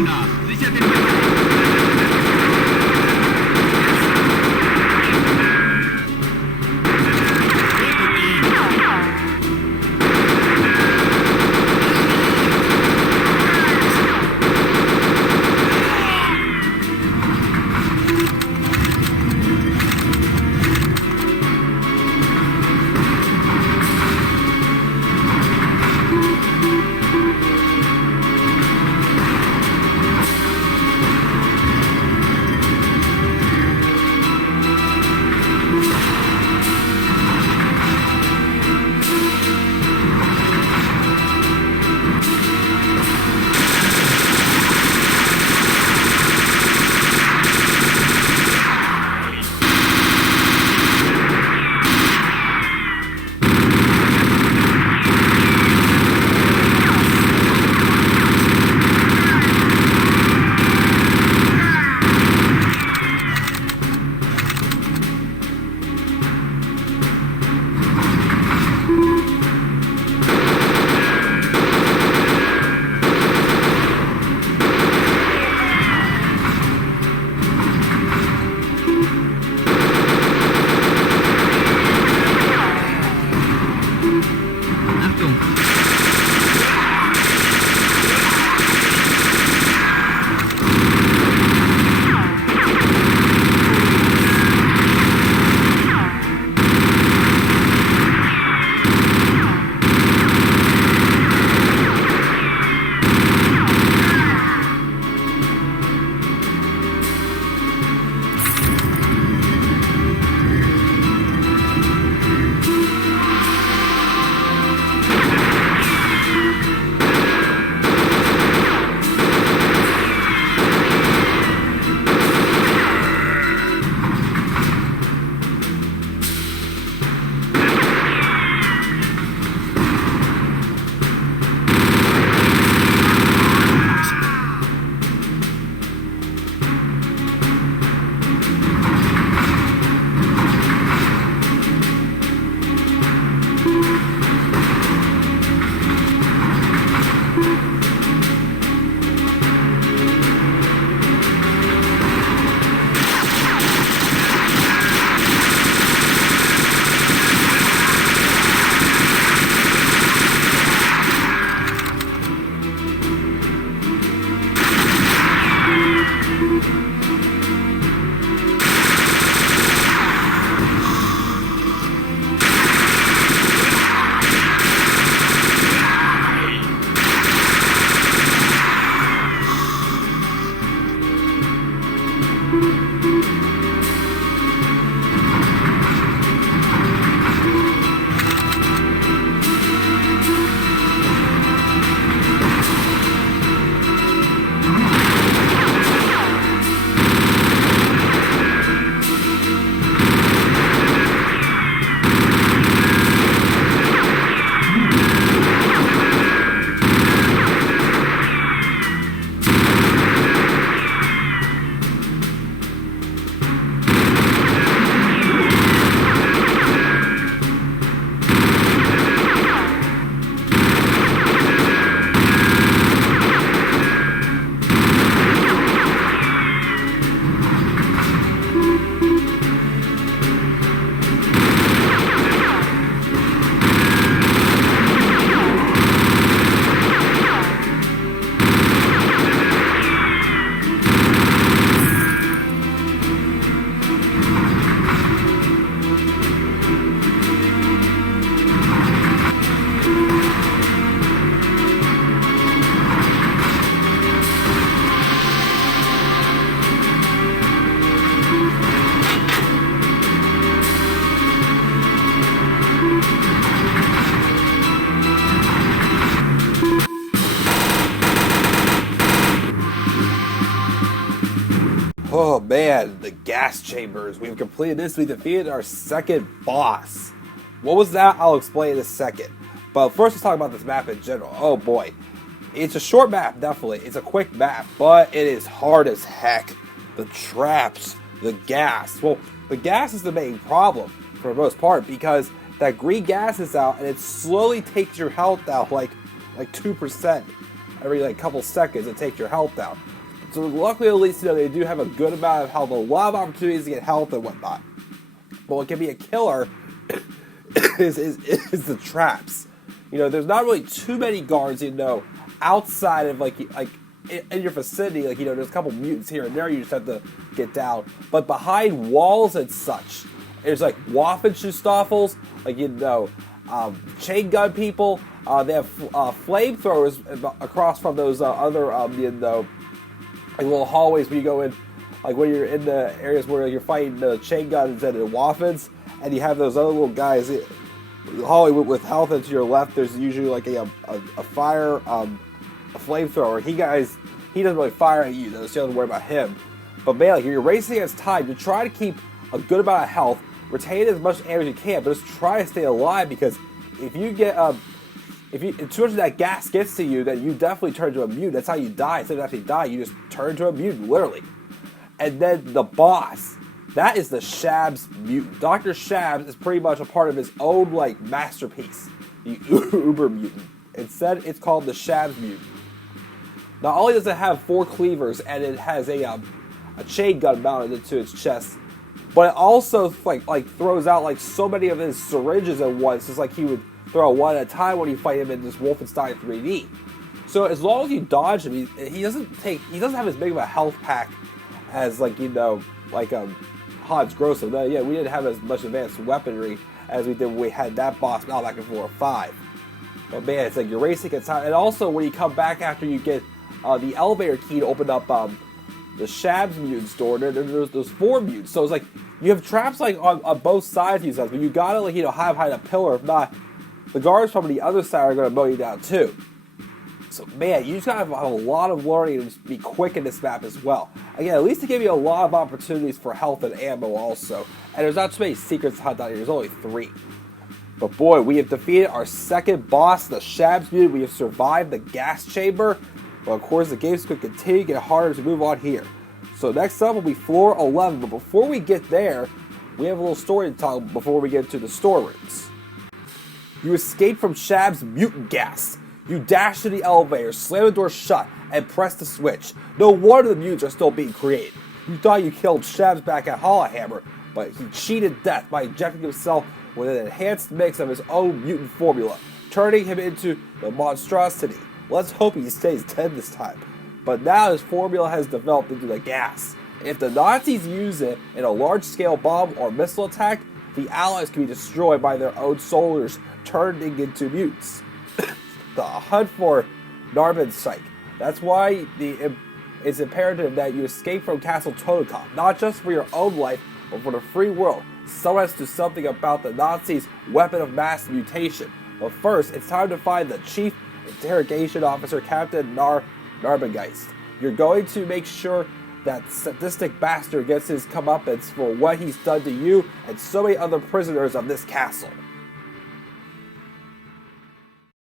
Vorgehender, sichert den Rücken. Oh man, the gas chambers. We've completed this. We defeated our second boss. What was that? I'll explain in a second. But first, let's talk about this map in general. Oh boy. It's a short map, definitely. It's a quick map, but it is hard as heck. The traps, the gas. Well, the gas is the main problem for the most part because that green gas is out and it slowly takes your health out like 2%. every like couple seconds it takes your health down. So luckily, at least they do have a good amount of health, a lot of opportunities to get health and whatnot. But what can be a killer is the traps. There's not really too many guards, outside of like in your vicinity. Like there's a couple mutants here and there you just have to get down. But behind walls and such, there's like Waffenschustafels, chain gun people. They have flamethrowers across from those other little hallways where you go in, like when you're in the areas where you're fighting the chain guns and the Waffens, and you have those other little guys. The hallway with health, and to your left, there's usually like a fire, a flamethrower. He doesn't really fire at you, though, so you don't have to worry about him. But man, like, you're racing against time. You try to keep a good amount of health, retain as much air as you can, but just try to stay alive, because if you get if too much of that gas gets to you, then you definitely turn to a mutant. That's how you die. Instead of actually die, you just turn to a mutant, literally. And then the boss, that is the Schabbs Mutant. Dr. Schabbs is pretty much a part of his own like masterpiece, the Uber Mutant. Instead, it's called the Schabbs Mutant. Not only does it have 4 cleavers and it has a chain gun mounted into its chest, but it also like throws out like so many of his syringes at once. It's like he would throw one at a time when you fight him in this Wolfenstein 3D. So as long as you dodge him, he doesn't have as big of a health pack as Hans Grosso. No, yeah, we didn't have as much advanced weaponry as we did when we had that boss battle back in 4 or 5. But man, it's like you're racing against time. And also when you come back after you get the elevator key to open up the Schabbs Mutant's door, there's 4 mutants. So it's like you have traps like on both sides of you, but you gotta hide behind a pillar. If not, the guards from the other side are gonna mow you down too. So man, you just gotta have a lot of learning and just be quick in this map as well. Again, at least to give you a lot of opportunities for health and ammo also. And there's not too many secrets to hunt down here. There's only 3. But boy, we have defeated our second boss, the Schabbs Mutant. We have survived the gas chamber. But of course, the game's going to continue to get harder to move on here. So next up will be floor 11. But before we get there, we have a little story to tell before we get to the storerooms. You escape from Schabbs Mutant gas. You dash to the elevator, slam the door shut, and press the switch. No wonder the mutants are still being created. You thought you killed Schabbs back at Hollowhammer, but he cheated death by injecting himself with an enhanced mix of his own mutant formula, turning him into the monstrosity. Let's hope he stays dead this time. But now his formula has developed into the gas. If the Nazis use it in a large-scale bomb or missile attack, the Allies can be destroyed by their own soldiers turning into mutants. The hunt for Narbenpsyche. That's why it's imperative that you escape from Castle Totenkopf, not just for your own life, but for the free world. Someone has to do something about the Nazis' weapon of mass mutation. But first, it's time to find the Chief Interrogation Officer, Captain Narbengeist. You're going to make sure that sadistic bastard gets his comeuppance for what he's done to you and so many other prisoners of this castle.